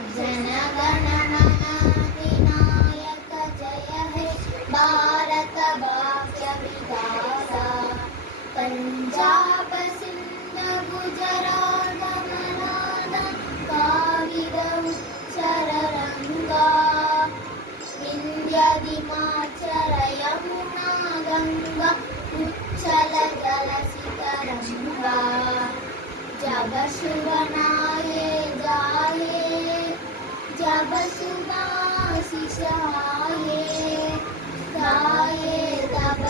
जनगण मन अधिनायक जय हे भारत भाग्य विधाता पंजाब सिंध गुजरात मराठा काविद उच्चर रंगा विंध्यादिमाचर यमुना गंगा उच्चल जलसितरंगा जब शुभनाये जाये जब सुबाशिष आये गाये तब